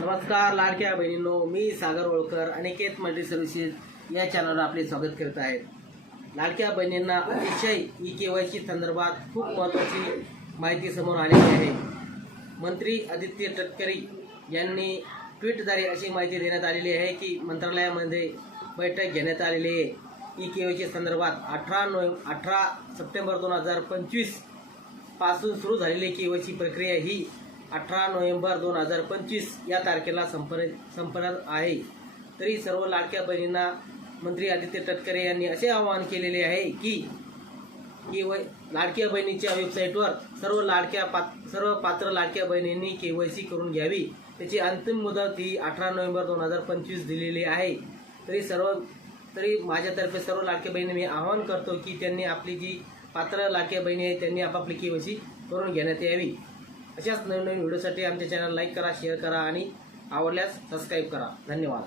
नमस्कार लाडक्या बहिणींनो, मी सागर Holkar Aniket multi services या चॅनलवर आपले स्वागत करत आहे। लाडक्या बहिणींना अतिशय ई-केवायसी संदर्भात खूप महत्त्वाची माहिती समोर आलेली आहे। मंत्री आदित्य तटकरे यांनी ट्विटद्वारे अशी माहिती देण्यात आलेली आहे की मंत्रालयामध्ये बैठक घेण्यात आलेली आहे। ई-केवायसी संदर्भात 18 सप्टेंबर 2025 पासून सुरू झालेली केवायसी प्रक्रिया ही 18 नोव्हेंबर 2025 या तारखेला संपणार आहे। तरी सर्व लाडक्या बहिणींना मंत्री आदित्य तटकरे यांनी असे आवाहन केलेले आहे की लाडक्या बहिणीच्या वेबसाईटवर सर्व पात्र लाडक्या बहिणींनी केवायसी करून घ्यावी। त्याची अंतिम मुदत ही 18 नोव्हेंबर 2025 दिलेली आहे। तरी माझ्यातर्फे सर्व लाडक्या बहिणी मी आवाहन करतो की त्यांनी आपली जी पात्र लाडक्या बहिणी आहेत त्यांनी आपापली केवायसी करून घेण्यात यावी। अशाच नवीन व्हिडिओसाठी आमच्या चॅनल लाईक करा, शेअर करा आणि आवडल्यास सबस्क्राईब करा। धन्यवाद।